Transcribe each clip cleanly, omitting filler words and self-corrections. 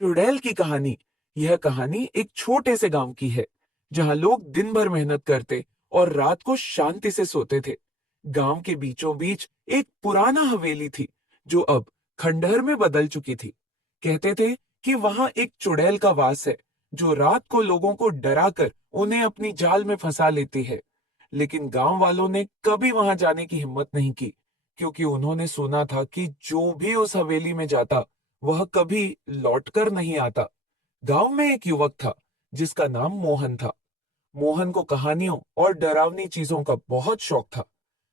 चुड़ैल की कहानी। यह कहानी एक छोटे से गांव की है, जहां लोग दिन भर मेहनत करते और रात को शांति से सोते थे। गांव के बीचों बीच एक पुराना हवेली थी, जो अब खंडहर में बदल चुकी थी। कहते थे कि वहां एक चुड़ैल का वास है, जो रात को लोगों को डराकर उन्हें अपनी जाल में फंसा लेती है। लेकिन गांव वालों ने कभी वहां जाने की हिम्मत नहीं की, क्योंकि उन्होंने सुना था कि जो भी उस हवेली में जाता वह कभी लौटकर नहीं आता। गांव में एक युवक था, जिसका नाम मोहन था। मोहन को कहानियों और डरावनी चीजों का बहुत शौक था।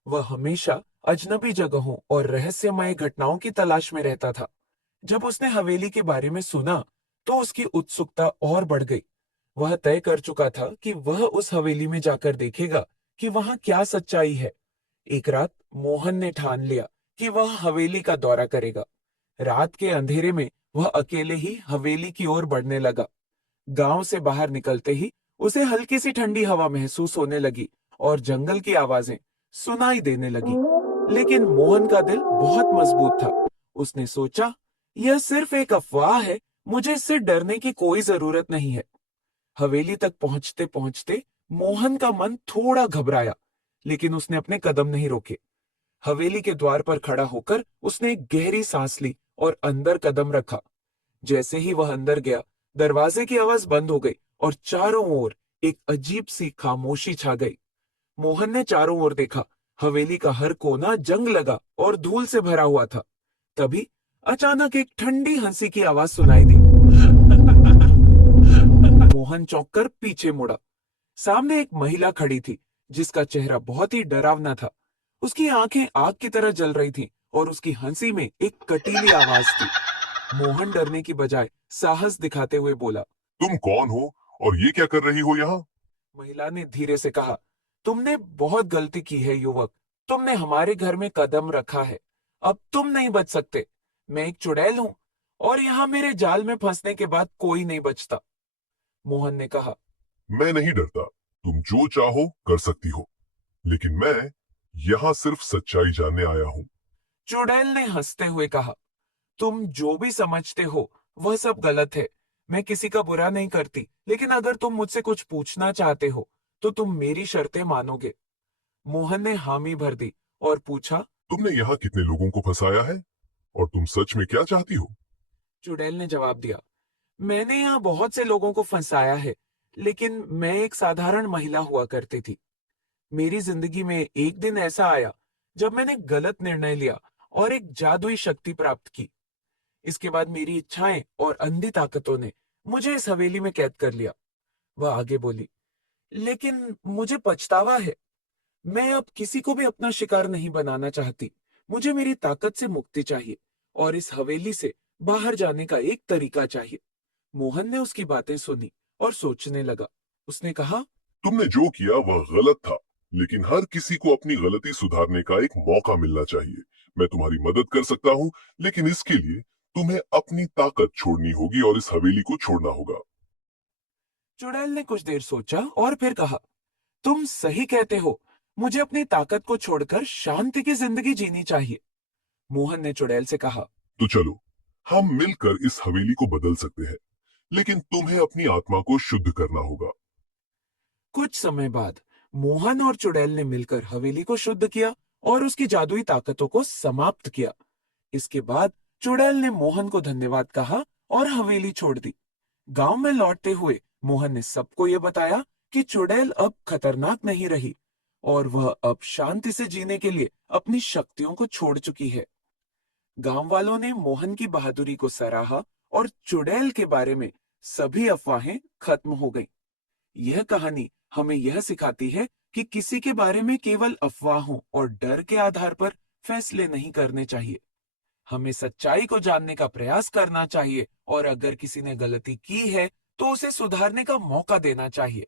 वह हमेशा अजनबी जगहों और रहस्यमय घटनाओं की तलाश में रहता था। जब उसने हवेली के बारे में सुना, तो उसकी उत्सुकता और बढ़ गई। वह तय कर चुका था कि वह उस हवेली में जाकर देखेगा कि वहां क्या सच्चाई है। एक रात मोहन ने ठान लिया कि वह हवेली का दौरा करेगा। रात के अंधेरे में वह अकेले ही हवेली की ओर बढ़ने लगा। गांव से बाहर निकलते ही उसे हल्की सी ठंडी हवा महसूस होने लगी और जंगल की आवाजें सुनाई देने लगी। लेकिन मोहन का दिल बहुत मजबूत था। उसने सोचा, यह सिर्फ एक अफवाह है, मुझे इससे डरने की कोई जरूरत नहीं है। हवेली तक पहुंचते पहुंचते मोहन का मन थोड़ा घबराया, लेकिन उसने अपने कदम नहीं रोके। हवेली के द्वार पर खड़ा होकर उसने एक गहरी सांस ली और अंदर कदम रखा। जैसे ही वह अंदर गया, दरवाजे की आवाज बंद हो गई और चारों ओर एक अजीब सी खामोशी छा गई। मोहन ने चारों ओर देखा। हवेली का हर कोना जंग लगा और धूल से भरा हुआ था। तभी अचानक एक ठंडी हंसी की आवाज सुनाई दी। मोहन चौंक कर पीछे मुड़ा। सामने एक महिला खड़ी थी, जिसका चेहरा बहुत ही डरावना था। उसकी आंखें आग की तरह जल रही थीं और उसकी हंसी में एक कटीली आवाज थी। मोहन डरने की बजाय साहस दिखाते हुए बोला। तुम कौन हो और ये क्या कर रही हो यहाँ? महिला ने धीरे से कहा, तुमने बहुत गलती की है युवक। तुमने हमारे घर में कदम रखा है। अब तुम नहीं बच सकते। मैं एक चुड़ैल हूं और यहाँ मेरे जाल में फंसने के बाद कोई नहीं बचता। मोहन ने कहा। मैं नहीं डरता। तुम जो चाहो कर सकती हो, लेकिन मैं यहाँ सिर्फ सच्चाई जानने आया हूँ। चुड़ैल ने हंसते हुए कहा, तुम जो भी समझते हो वह सब गलत है। मैं किसी का बुरा नहीं करती, लेकिन अगर तुम मुझसे कुछ पूछना चाहते हो तो तुम मेरी शर्तें मानोगे। मोहन ने हामी भर दी और पूछा। तुमने यहाँ कितने लोगों को फंसाया है और तुम सच में क्या चाहती हो? चुड़ैल ने जवाब दिया, मैंने यहाँ बहुत से लोगों को फंसाया है, लेकिन मैं एक साधारण महिला हुआ करती थी। मेरी जिंदगी में एक दिन ऐसा आया जब मैंने गलत निर्णय लिया और एक जादुई शक्ति प्राप्त की। इसके बाद मेरी इच्छाएं और अंधी ताकतों ने मुझे इस हवेली में कैद कर लिया। वह आगे बोली, लेकिन मुझे पछतावा है। मैं अब किसी को भी अपना शिकार नहीं बनाना चाहती। मुझे मेरी ताकत से मुक्ति चाहिए और इस हवेली से बाहर जाने का एक तरीका चाहिए। मोहन ने उसकी बातें सुनी और सोचने लगा। उसने कहा। तुमने जो किया वह गलत था, लेकिन हर किसी को अपनी गलती सुधारने का एक मौका मिलना चाहिए। मैं तुम्हारी मदद कर सकता हूँ, लेकिन इसके लिए तुम्हें अपनी ताकत छोड़नी होगी और इस हवेली को छोड़ना होगा। चुड़ैल ने कुछ देर सोचा और फिर कहा, तुम सही कहते हो। मुझे अपनी ताकत को छोड़कर शांति की जिंदगी जीनी चाहिए। मोहन ने चुड़ैल से कहा। तो चलो, हम मिलकर इस हवेली को बदल सकते हैं, लेकिन तुम्हें अपनी आत्मा को शुद्ध करना होगा। कुछ समय बाद मोहन और चुड़ैल ने मिलकर हवेली को शुद्ध किया और उसकी जादुई ताकतों को समाप्त किया। इसके बाद चुड़ैल ने मोहन को धन्यवाद कहा और हवेली छोड़ दी। गांव में लौटते हुए मोहन ने सबको ये बताया कि चुड़ैल अब खतरनाक नहीं रही और वह अब शांति से जीने के लिए अपनी शक्तियों को छोड़ चुकी है। गांव वालों ने मोहन की बहादुरी को सराहा और चुड़ैल के बारे में सभी अफवाहें खत्म हो गईं। यह कहानी हमें यह सिखाती है कि किसी के बारे में केवल अफवाहों और डर के आधार पर फैसले नहीं करने चाहिए। हमें सच्चाई को जानने का प्रयास करना चाहिए और अगर किसी ने गलती की है तो उसे सुधारने का मौका देना चाहिए।